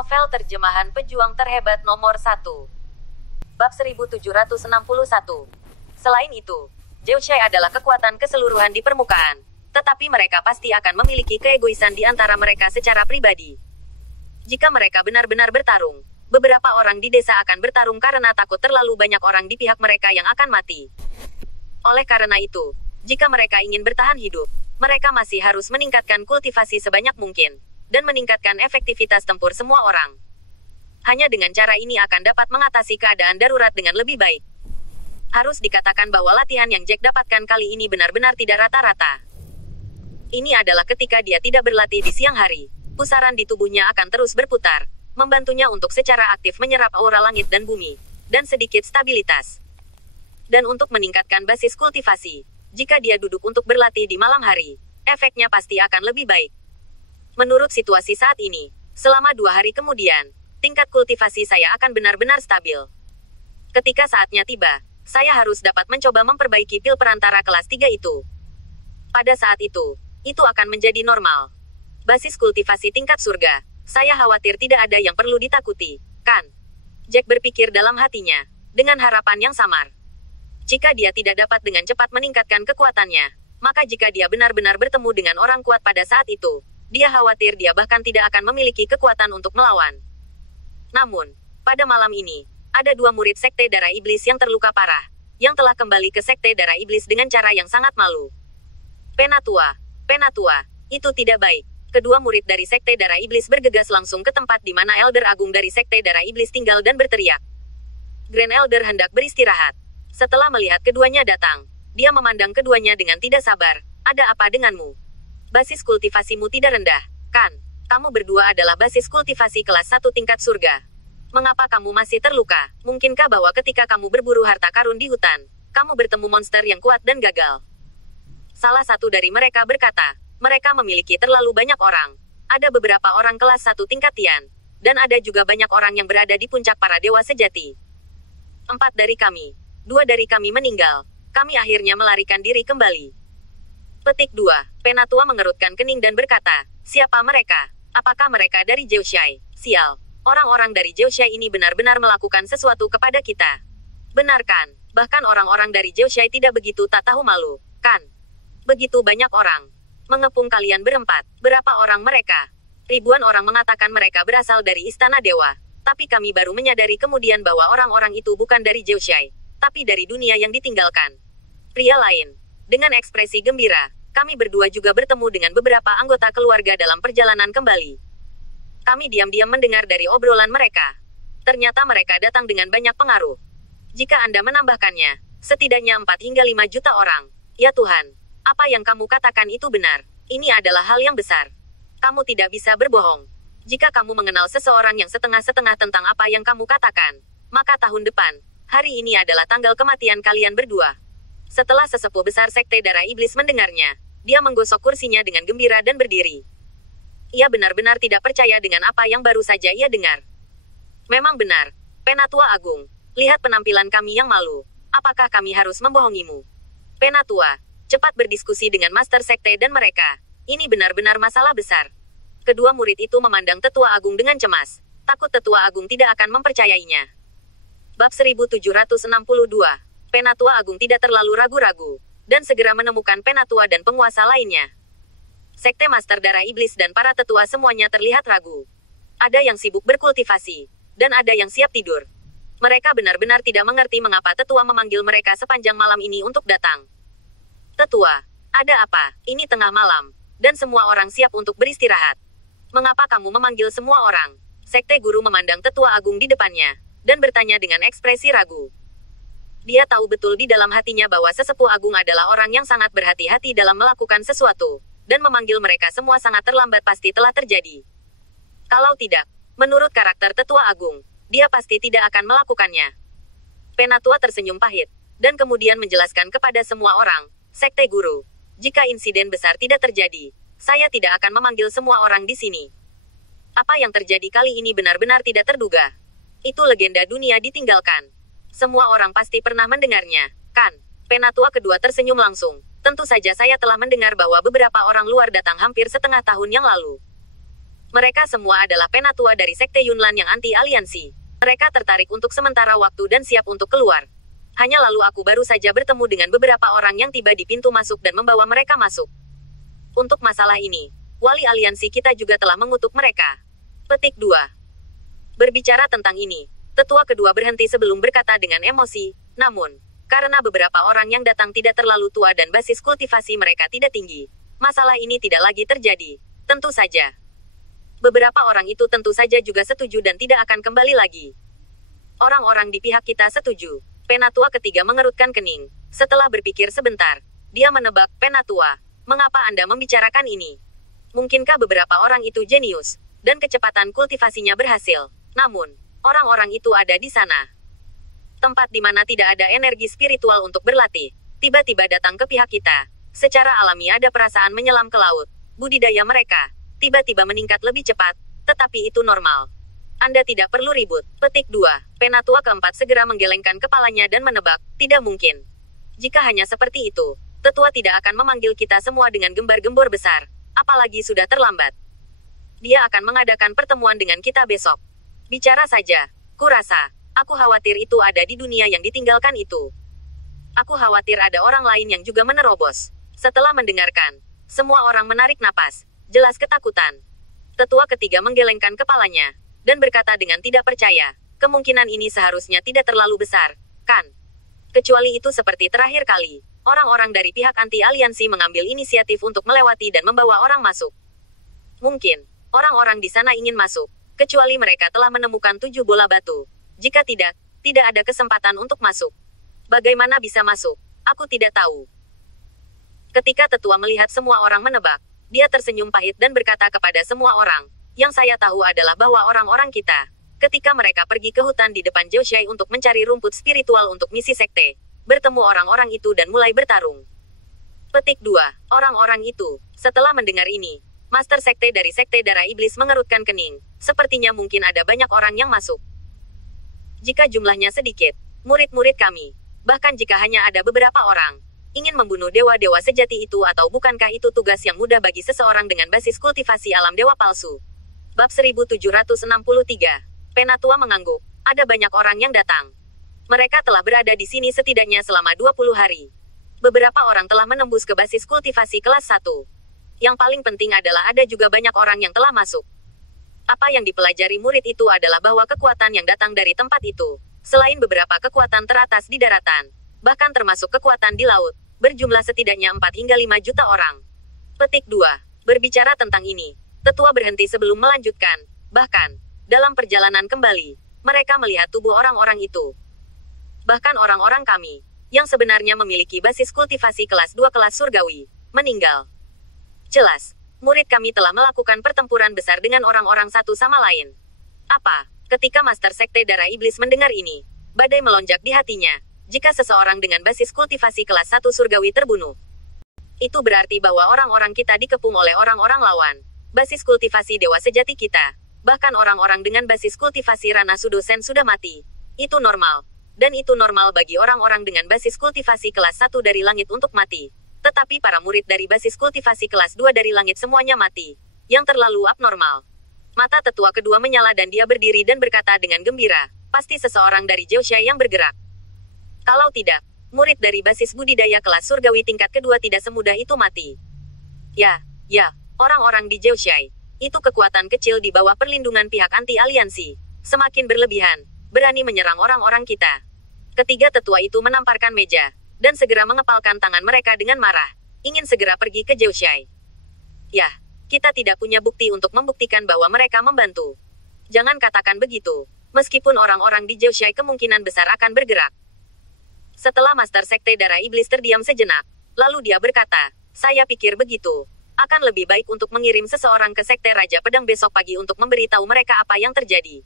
Novel terjemahan pejuang terhebat nomor 1. Bab 1761. Selain itu, Zhou-Shay adalah kekuatan keseluruhan di permukaan. Tetapi mereka pasti akan memiliki keegoisan di antara mereka secara pribadi. Jika mereka benar-benar bertarung, beberapa orang di desa akan bertarung karena takut terlalu banyak orang di pihak mereka yang akan mati. Oleh karena itu, jika mereka ingin bertahan hidup, mereka masih harus meningkatkan kultivasi sebanyak mungkin dan meningkatkan efektivitas tempur semua orang. Hanya dengan cara ini akan dapat mengatasi keadaan darurat dengan lebih baik. Harus dikatakan bahwa latihan yang Jack dapatkan kali ini benar-benar tidak rata-rata. Ini adalah ketika dia tidak berlatih di siang hari. Pusaran di tubuhnya akan terus berputar, membantunya untuk secara aktif menyerap aura langit dan bumi, dan sedikit stabilitas. Dan untuk meningkatkan basis kultivasi, jika dia duduk untuk berlatih di malam hari, efeknya pasti akan lebih baik. Menurut situasi saat ini, selama 2 hari kemudian, tingkat kultivasi saya akan benar-benar stabil. Ketika saatnya tiba, saya harus dapat mencoba memperbaiki pil perantara kelas 3 itu. Pada saat itu akan menjadi normal. Basis kultivasi tingkat surga, saya khawatir tidak ada yang perlu ditakuti, kan? Jack berpikir dalam hatinya, dengan harapan yang samar. Jika dia tidak dapat dengan cepat meningkatkan kekuatannya, maka jika dia benar-benar bertemu dengan orang kuat pada saat itu, dia khawatir dia bahkan tidak akan memiliki kekuatan untuk melawan. Namun, pada malam ini, ada 2 murid Sekte Darah Iblis yang terluka parah, yang telah kembali ke Sekte Darah Iblis dengan cara yang sangat malu. Penatua, itu tidak baik. Kedua murid dari Sekte Darah Iblis bergegas langsung ke tempat di mana Elder Agung dari Sekte Darah Iblis tinggal dan berteriak. Grand Elder hendak beristirahat. Setelah melihat keduanya datang, dia memandang keduanya dengan tidak sabar. Ada apa denganmu? Basis kultivasimu tidak rendah, kan? Kamu berdua adalah basis kultivasi kelas 1 tingkat surga. Mengapa kamu masih terluka? Mungkinkah bahwa ketika kamu berburu harta karun di hutan, kamu bertemu monster yang kuat dan gagal? Salah satu dari mereka berkata, mereka memiliki terlalu banyak orang. Ada beberapa orang kelas 1 tingkat Tian, dan ada juga banyak orang yang berada di puncak para dewa sejati. 4 dari kami, 2 dari kami meninggal. Kami akhirnya melarikan diri kembali. Petik 2. Penatua mengerutkan kening dan berkata, siapa mereka? Apakah mereka dari Zhou-Shay? Sial. Orang-orang dari Zhou-Shay ini benar-benar melakukan sesuatu kepada kita. Benar kan? Bahkan orang-orang dari Zhou-Shay tidak begitu tak tahu malu, kan? Begitu banyak orang. Mengepung kalian berempat. Berapa orang mereka? Ribuan orang mengatakan mereka berasal dari Istana Dewa. Tapi kami baru menyadari kemudian bahwa orang-orang itu bukan dari Zhou-Shay, tapi dari dunia yang ditinggalkan. Pria lain. Dengan ekspresi gembira, kami berdua juga bertemu dengan beberapa anggota keluarga dalam perjalanan kembali. Kami diam-diam mendengar dari obrolan mereka. Ternyata mereka datang dengan banyak pengaruh. Jika Anda menambahkannya, setidaknya 4 hingga 5 juta orang. Ya Tuhan, apa yang kamu katakan itu benar. Ini adalah hal yang besar. Kamu tidak bisa berbohong. Jika kamu mengenal seseorang yang setengah-setengah tentang apa yang kamu katakan, maka tahun depan, hari ini adalah tanggal kematian kalian berdua. Setelah sesepuh besar Sekte Darah Iblis mendengarnya, dia menggosok kursinya dengan gembira dan berdiri. Ia benar-benar tidak percaya dengan apa yang baru saja ia dengar. Memang benar, Penatua Agung. Lihat penampilan kami yang malu. Apakah kami harus membohongimu? Penatua, cepat berdiskusi dengan Master Sekte dan mereka. Ini benar-benar masalah besar. Kedua murid itu memandang Tetua Agung dengan cemas. Takut Tetua Agung tidak akan mempercayainya. Bab 1762. Penatua Agung tidak terlalu ragu-ragu, dan segera menemukan penatua dan penguasa lainnya. Sekte Master Darah Iblis dan para tetua semuanya terlihat ragu. Ada yang sibuk berkultivasi, dan ada yang siap tidur. Mereka benar-benar tidak mengerti mengapa tetua memanggil mereka sepanjang malam ini untuk datang. Tetua, ada apa? Ini tengah malam, dan semua orang siap untuk beristirahat. Mengapa kamu memanggil semua orang? Sekte Guru memandang Tetua Agung di depannya, dan bertanya dengan ekspresi ragu. Dia tahu betul di dalam hatinya bahwa sesepuh agung adalah orang yang sangat berhati-hati dalam melakukan sesuatu, dan memanggil mereka semua sangat terlambat pasti telah terjadi. Kalau tidak, menurut karakter Tetua Agung, dia pasti tidak akan melakukannya. Penatua tersenyum pahit, dan kemudian menjelaskan kepada semua orang, Sekte Guru, jika insiden besar tidak terjadi, saya tidak akan memanggil semua orang di sini. Apa yang terjadi kali ini benar-benar tidak terduga. Itu legenda dunia ditinggalkan. Semua orang pasti pernah mendengarnya, kan? Penatua kedua tersenyum langsung. Tentu saja saya telah mendengar bahwa beberapa orang luar datang hampir setengah tahun yang lalu. Mereka semua adalah penatua dari Sekte Yunlan yang anti-aliansi. Mereka tertarik untuk sementara waktu dan siap untuk keluar. Hanya lalu aku baru saja bertemu dengan beberapa orang yang tiba di pintu masuk dan membawa mereka masuk. Untuk masalah ini, wali aliansi kita juga telah mengutuk mereka. Petik 2. Berbicara tentang ini, tetua kedua berhenti sebelum berkata dengan emosi, namun, karena beberapa orang yang datang tidak terlalu tua dan basis kultivasi mereka tidak tinggi, masalah ini tidak lagi terjadi. Tentu saja. Beberapa orang itu tentu saja juga setuju dan tidak akan kembali lagi. Orang-orang di pihak kita setuju. Penatua ketiga mengerutkan kening. Setelah berpikir sebentar, dia menebak, Penatua, mengapa Anda membicarakan ini? Mungkinkah beberapa orang itu jenius, dan kecepatan kultivasinya berhasil? Namun, orang-orang itu ada di sana. Tempat di mana tidak ada energi spiritual untuk berlatih, tiba-tiba datang ke pihak kita. Secara alami ada perasaan menyelam ke laut. Budidaya mereka tiba-tiba meningkat lebih cepat, tetapi itu normal. Anda tidak perlu ribut. Petik 2. Penatua keempat segera menggelengkan kepalanya dan menebak, tidak mungkin. Jika hanya seperti itu, tetua tidak akan memanggil kita semua dengan gembar-gembor besar, apalagi sudah terlambat. Dia akan mengadakan pertemuan dengan kita besok. Bicara saja, kurasa, aku khawatir itu ada di dunia yang ditinggalkan itu. Aku khawatir ada orang lain yang juga menerobos. Setelah mendengarkan, semua orang menarik napas. Jelas ketakutan. Tetua ketiga menggelengkan kepalanya, dan berkata dengan tidak percaya, kemungkinan ini seharusnya tidak terlalu besar, kan? Kecuali itu seperti terakhir kali, orang-orang dari pihak anti-aliansi mengambil inisiatif untuk melewati dan membawa orang masuk. Mungkin, orang-orang di sana ingin masuk, kecuali mereka telah menemukan 7 bola batu. Jika tidak, tidak ada kesempatan untuk masuk. Bagaimana bisa masuk? Aku tidak tahu. Ketika tetua melihat semua orang menebak, dia tersenyum pahit dan berkata kepada semua orang, yang saya tahu adalah bahwa orang-orang kita, ketika mereka pergi ke hutan di depan Zhouxai untuk mencari rumput spiritual untuk misi sekte, bertemu orang-orang itu dan mulai bertarung. Petik 2. Orang-orang itu, setelah mendengar ini, Master Sekte dari Sekte Darah Iblis mengerutkan kening, sepertinya mungkin ada banyak orang yang masuk. Jika jumlahnya sedikit, murid-murid kami, bahkan jika hanya ada beberapa orang, ingin membunuh dewa-dewa sejati itu atau bukankah itu tugas yang mudah bagi seseorang dengan basis kultivasi alam dewa palsu? Bab 1763. Penatua mengangguk. Ada banyak orang yang datang. Mereka telah berada di sini setidaknya selama 20 hari. Beberapa orang telah menembus ke basis kultivasi kelas 1. Yang paling penting adalah ada juga banyak orang yang telah masuk. Apa yang dipelajari murid itu adalah bahwa kekuatan yang datang dari tempat itu, selain beberapa kekuatan teratas di daratan, bahkan termasuk kekuatan di laut, berjumlah setidaknya 4 hingga 5 juta orang. Petik 2. Berbicara tentang ini, tetua berhenti sebelum melanjutkan. Bahkan, dalam perjalanan kembali, mereka melihat tubuh orang-orang itu. Bahkan orang-orang kami, yang sebenarnya memiliki basis kultivasi kelas 2 kelas surgawi, meninggal. Jelas, murid kami telah melakukan pertempuran besar dengan orang-orang satu sama lain. Apa? Ketika Master Sekte Darah Iblis mendengar ini, badai melonjak di hatinya. Jika seseorang dengan basis kultivasi kelas 1 surgawi terbunuh, itu berarti bahwa orang-orang kita dikepung oleh orang-orang lawan. Basis kultivasi dewa sejati kita, bahkan orang-orang dengan basis kultivasi Rana Sudosen sudah mati. Itu normal. Dan itu normal bagi orang-orang dengan basis kultivasi kelas 1 dari langit untuk mati. Tetapi para murid dari basis kultivasi kelas 2 dari langit semuanya mati. Yang terlalu abnormal. Mata tetua kedua menyala dan dia berdiri dan berkata dengan gembira, pasti seseorang dari Zhouxai yang bergerak. Kalau tidak, murid dari basis budidaya kelas surgawi tingkat kedua tidak semudah itu mati. Ya, orang-orang di Zhouxai, itu kekuatan kecil di bawah perlindungan pihak anti-aliansi, semakin berlebihan, berani menyerang orang-orang kita. Ketiga tetua itu menamparkan meja, dan segera mengepalkan tangan mereka dengan marah, ingin segera pergi ke Zhouxai. Ya, kita tidak punya bukti untuk membuktikan bahwa mereka membantu. Jangan katakan begitu, meskipun orang-orang di Zhouxai kemungkinan besar akan bergerak. Setelah Master Sekte Darah Iblis terdiam sejenak, lalu dia berkata, saya pikir begitu. Akan lebih baik untuk mengirim seseorang ke Sekte Raja Pedang besok pagi untuk memberitahu mereka apa yang terjadi.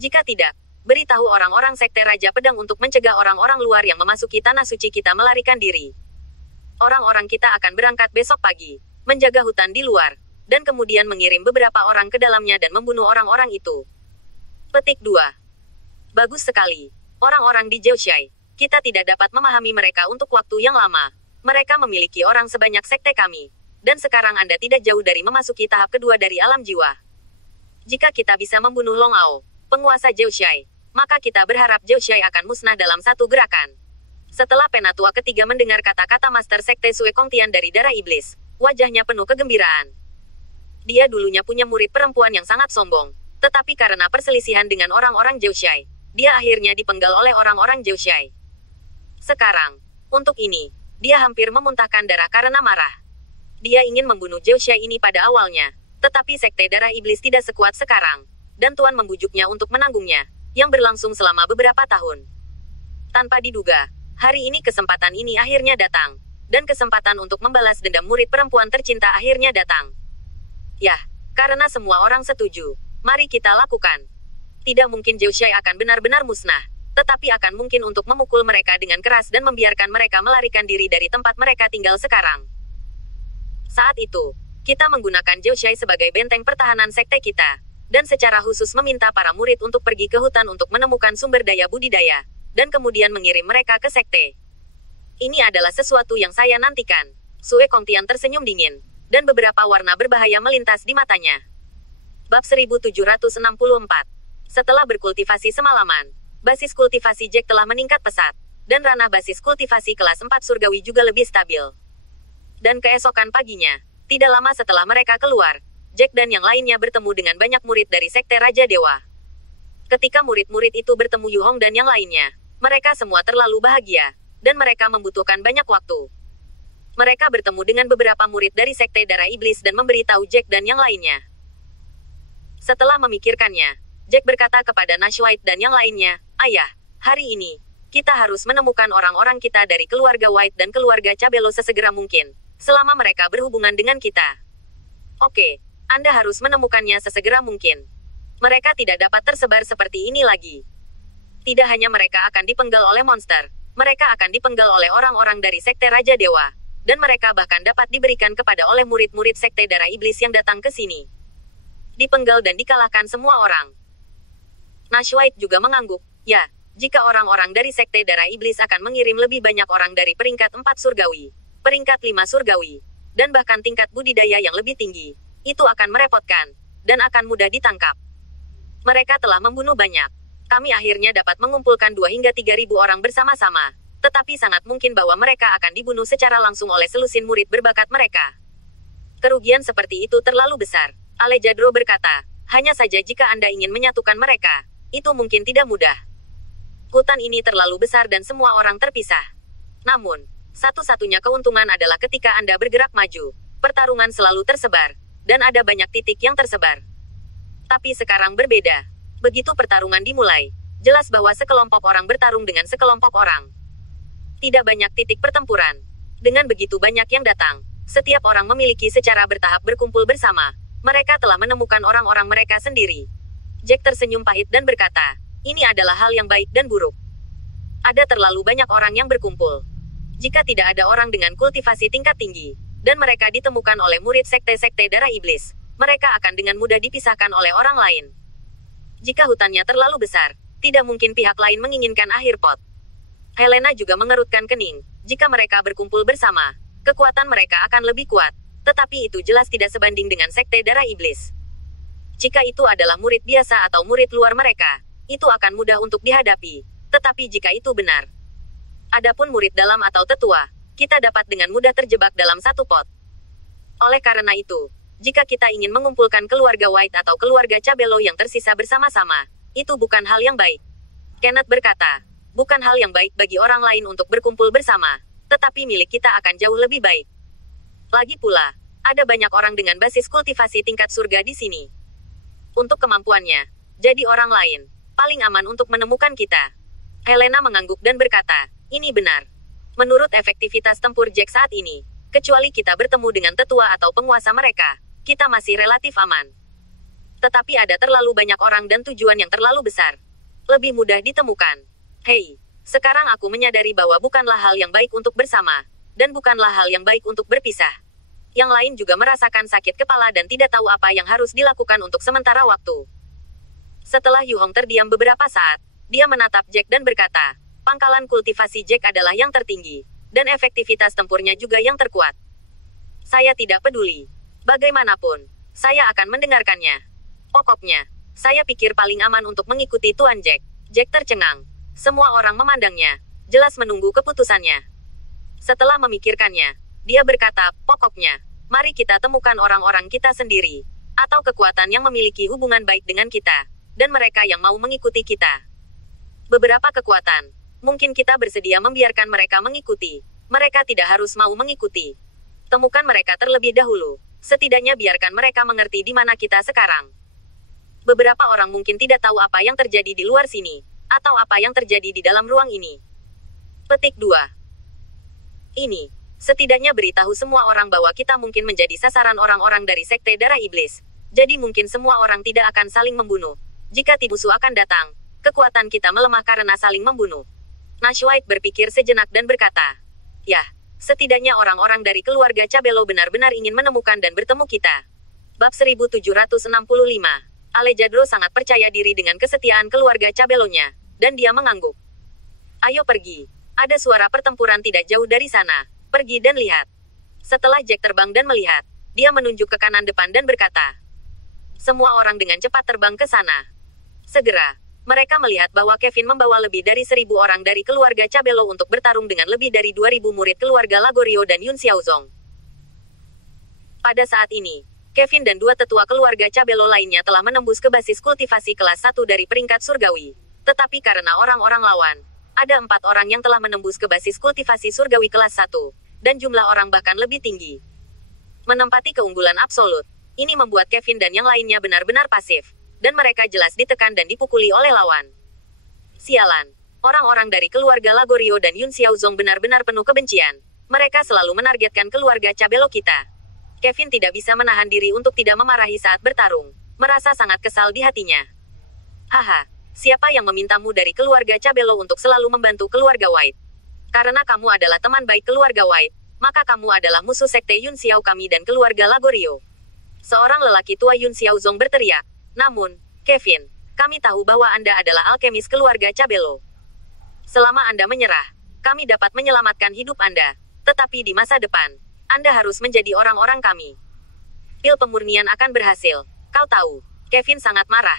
Jika tidak, beritahu orang-orang Sekte Raja Pedang untuk mencegah orang-orang luar yang memasuki tanah suci kita melarikan diri. Orang-orang kita akan berangkat besok pagi, menjaga hutan di luar, dan kemudian mengirim beberapa orang ke dalamnya dan membunuh orang-orang itu. Petik 2. Bagus sekali. Orang-orang di Zhouxai, kita tidak dapat memahami mereka untuk waktu yang lama. Mereka memiliki orang sebanyak sekte kami. Dan sekarang Anda tidak jauh dari memasuki tahap kedua dari alam jiwa. Jika kita bisa membunuh Long Ao, penguasa Zhouxai, maka kita berharap Zhouxai akan musnah dalam satu gerakan. Setelah penatua ketiga mendengar kata-kata Master Sekte Sue Kongtian dari darah iblis, wajahnya penuh kegembiraan. Dia dulunya punya murid perempuan yang sangat sombong, tetapi karena perselisihan dengan orang-orang Zhouxai, dia akhirnya dipenggal oleh orang-orang Zhouxai. Sekarang, untuk ini, dia hampir memuntahkan darah karena marah. Dia ingin membunuh Zhouxai ini pada awalnya, tetapi Sekte Darah Iblis tidak sekuat sekarang, dan Tuan membujuknya untuk menanggungnya, yang berlangsung selama beberapa tahun. Tanpa diduga, hari ini kesempatan ini akhirnya datang, dan kesempatan untuk membalas dendam murid perempuan tercinta akhirnya datang. Yah, karena semua orang setuju, mari kita lakukan. Tidak mungkin Zhouxai akan benar-benar musnah, tetapi akan mungkin untuk memukul mereka dengan keras dan membiarkan mereka melarikan diri dari tempat mereka tinggal sekarang. Saat itu, kita menggunakan Zhouxai sebagai benteng pertahanan sekte kita, dan secara khusus meminta para murid untuk pergi ke hutan untuk menemukan sumber daya budidaya, dan kemudian mengirim mereka ke sekte. Ini adalah sesuatu yang saya nantikan. Sue Kongtian tersenyum dingin, dan beberapa warna berbahaya melintas di matanya. Bab 1764. Setelah berkultivasi semalaman, basis kultivasi Jack telah meningkat pesat, dan ranah basis kultivasi kelas 4 surgawi juga lebih stabil. Dan keesokan paginya, tidak lama setelah mereka keluar, Jack dan yang lainnya bertemu dengan banyak murid dari Sekte Raja Dewa. Ketika murid-murid itu bertemu Yu Hong dan yang lainnya, mereka semua terlalu bahagia, dan mereka membutuhkan banyak waktu. Mereka bertemu dengan beberapa murid dari Sekte Darah Iblis dan memberitahu Jack dan yang lainnya. Setelah memikirkannya, Jack berkata kepada Nash White dan yang lainnya, "Ayah, hari ini, kita harus menemukan orang-orang kita dari keluarga White dan keluarga Cabello sesegera mungkin, selama mereka berhubungan dengan kita. Oke, Anda harus menemukannya sesegera mungkin. Mereka tidak dapat tersebar seperti ini lagi. Tidak hanya mereka akan dipenggal oleh monster, mereka akan dipenggal oleh orang-orang dari Sekte Raja Dewa, dan mereka bahkan dapat diberikan kepada oleh murid-murid Sekte Darah Iblis yang datang ke sini. Dipenggal dan dikalahkan semua orang." Nash White juga mengangguk, "Ya, jika orang-orang dari Sekte Darah Iblis akan mengirim lebih banyak orang dari peringkat 4 surgawi, peringkat 5 surgawi, dan bahkan tingkat budidaya yang lebih tinggi, itu akan merepotkan, dan akan mudah ditangkap. Mereka telah membunuh banyak. Kami akhirnya dapat mengumpulkan 2 hingga 3.000 orang bersama-sama, tetapi sangat mungkin bahwa mereka akan dibunuh secara langsung oleh selusin murid berbakat mereka. Kerugian seperti itu terlalu besar." Alejandro berkata, "Hanya saja jika Anda ingin menyatukan mereka, itu mungkin tidak mudah. Hutan ini terlalu besar dan semua orang terpisah. Namun, satu-satunya keuntungan adalah ketika Anda bergerak maju, pertarungan selalu tersebar, dan ada banyak titik yang tersebar. Tapi sekarang berbeda. Begitu pertarungan dimulai, jelas bahwa sekelompok orang bertarung dengan sekelompok orang. Tidak banyak titik pertempuran. Dengan begitu banyak yang datang, setiap orang memiliki secara bertahap berkumpul bersama. Mereka telah menemukan orang-orang mereka sendiri." Jack tersenyum pahit dan berkata, "Ini adalah hal yang baik dan buruk. Ada terlalu banyak orang yang berkumpul. Jika tidak ada orang dengan kultivasi tingkat tinggi, dan mereka ditemukan oleh murid sekte-sekte darah iblis, mereka akan dengan mudah dipisahkan oleh orang lain. Jika hutannya terlalu besar, tidak mungkin pihak lain menginginkan akhir pot." Helena juga mengerutkan kening. Jika mereka berkumpul bersama, kekuatan mereka akan lebih kuat, tetapi itu jelas tidak sebanding dengan Sekte Darah Iblis. Jika itu adalah murid biasa atau murid luar mereka, itu akan mudah untuk dihadapi. Tetapi jika itu benar, adapun murid dalam atau tetua, kita dapat dengan mudah terjebak dalam satu pot. Oleh karena itu, jika kita ingin mengumpulkan keluarga White atau keluarga Cabello yang tersisa bersama-sama, itu bukan hal yang baik. Kenneth berkata, "Bukan hal yang baik bagi orang lain untuk berkumpul bersama, tetapi milik kita akan jauh lebih baik. Lagi pula, ada banyak orang dengan basis kultivasi tingkat surga di sini. Untuk kemampuannya, jadi orang lain, paling aman untuk menemukan kita." Helena mengangguk dan berkata, "Ini benar. Menurut efektivitas tempur Jack saat ini, kecuali kita bertemu dengan tetua atau penguasa mereka, kita masih relatif aman. Tetapi ada terlalu banyak orang dan tujuan yang terlalu besar. Lebih mudah ditemukan. Hei, sekarang aku menyadari bahwa bukanlah hal yang baik untuk bersama, dan bukanlah hal yang baik untuk berpisah." Yang lain juga merasakan sakit kepala dan tidak tahu apa yang harus dilakukan untuk sementara waktu. Setelah Yu Hong terdiam beberapa saat, dia menatap Jack dan berkata, "Pangkalan kultivasi Jack adalah yang tertinggi, dan efektivitas tempurnya juga yang terkuat. Saya tidak peduli. Bagaimanapun, saya akan mendengarkannya." Pokoknya, saya pikir paling aman untuk mengikuti Tuan Jack. Jack tercengang. Semua orang memandangnya, jelas menunggu keputusannya. Setelah memikirkannya, dia berkata, pokoknya, mari kita temukan orang-orang kita sendiri, atau kekuatan yang memiliki hubungan baik dengan kita, dan mereka yang mau mengikuti kita. Beberapa kekuatan, mungkin kita bersedia membiarkan mereka mengikuti. Mereka tidak harus mau mengikuti. Temukan mereka terlebih dahulu. Setidaknya biarkan mereka mengerti di mana kita sekarang. Beberapa orang mungkin tidak tahu apa yang terjadi di luar sini, atau apa yang terjadi di dalam ruang ini. Petik 2. Ini, setidaknya beritahu semua orang bahwa kita mungkin menjadi sasaran orang-orang dari Sekte Darah Iblis. Jadi mungkin semua orang tidak akan saling membunuh. Jika musuh akan datang, kekuatan kita melemah karena saling membunuh. Nash White berpikir sejenak dan berkata, "Yah, setidaknya orang-orang dari keluarga Cabello benar-benar ingin menemukan dan bertemu kita." Bab 1765. Alejandro sangat percaya diri dengan kesetiaan keluarga Cabello-nya, dan dia mengangguk. "Ayo pergi. Ada suara pertempuran tidak jauh dari sana. Pergi dan lihat." Setelah Jack terbang dan melihat, dia menunjuk ke kanan depan dan berkata, semua orang dengan cepat terbang ke sana. Segera, mereka melihat bahwa Kevin membawa lebih dari 1.000 orang dari keluarga Cabello untuk bertarung dengan lebih dari 2.000 murid keluarga Lagorio dan Yun Xiaozong. Pada saat ini, Kevin dan dua tetua keluarga Cabello lainnya telah menembus ke basis kultivasi kelas 1 dari peringkat surgawi. Tetapi karena orang-orang lawan, ada 4 orang yang telah menembus ke basis kultivasi surgawi kelas 1, dan jumlah orang bahkan lebih tinggi. Menempati keunggulan absolut, ini membuat Kevin dan yang lainnya benar-benar pasif, dan mereka jelas ditekan dan dipukuli oleh lawan. Sialan, orang-orang dari keluarga Lagorio dan Yun Xiaozong benar-benar penuh kebencian. Mereka selalu menargetkan keluarga Cabello kita. Kevin tidak bisa menahan diri untuk tidak memarahi saat bertarung, merasa sangat kesal di hatinya. Haha, siapa yang memintamu dari keluarga Cabello untuk selalu membantu keluarga White? Karena kamu adalah teman baik keluarga White, maka kamu adalah musuh sekte Yun Xiao kami dan keluarga Lagorio. Seorang lelaki tua Yun Xiaozong berteriak. Namun, Kevin, kami tahu bahwa Anda adalah alkemis keluarga Cabello. Selama Anda menyerah, kami dapat menyelamatkan hidup Anda. Tetapi di masa depan, Anda harus menjadi orang-orang kami. Pil pemurnian akan berhasil. Kau tahu, Kevin sangat marah.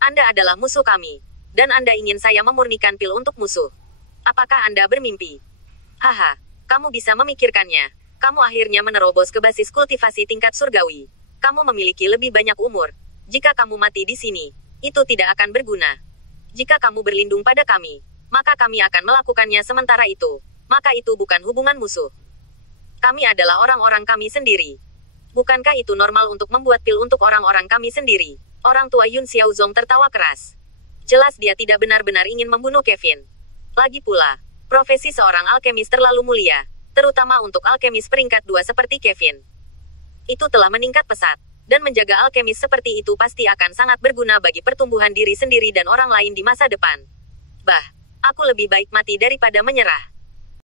Anda adalah musuh kami. Dan Anda ingin saya memurnikan pil untuk musuh. Apakah Anda bermimpi? Haha, kamu bisa memikirkannya. Kamu akhirnya menerobos ke basis kultivasi tingkat surgawi. Kamu memiliki lebih banyak umur. Jika kamu mati di sini, itu tidak akan berguna. Jika kamu berlindung pada kami, maka kami akan melakukannya sementara itu. Maka itu bukan hubungan musuh. Kami adalah orang-orang kami sendiri. Bukankah itu normal untuk membuat pil untuk orang-orang kami sendiri? Orang tua Yun Xiaozong tertawa keras. Jelas dia tidak benar-benar ingin membunuh Kevin. Lagi pula, profesi seorang alkemis terlalu mulia, terutama untuk alkemis peringkat 2 seperti Kevin. Itu telah meningkat pesat, dan menjaga alkemis seperti itu pasti akan sangat berguna bagi pertumbuhan diri sendiri dan orang lain di masa depan. Aku lebih baik mati daripada menyerah.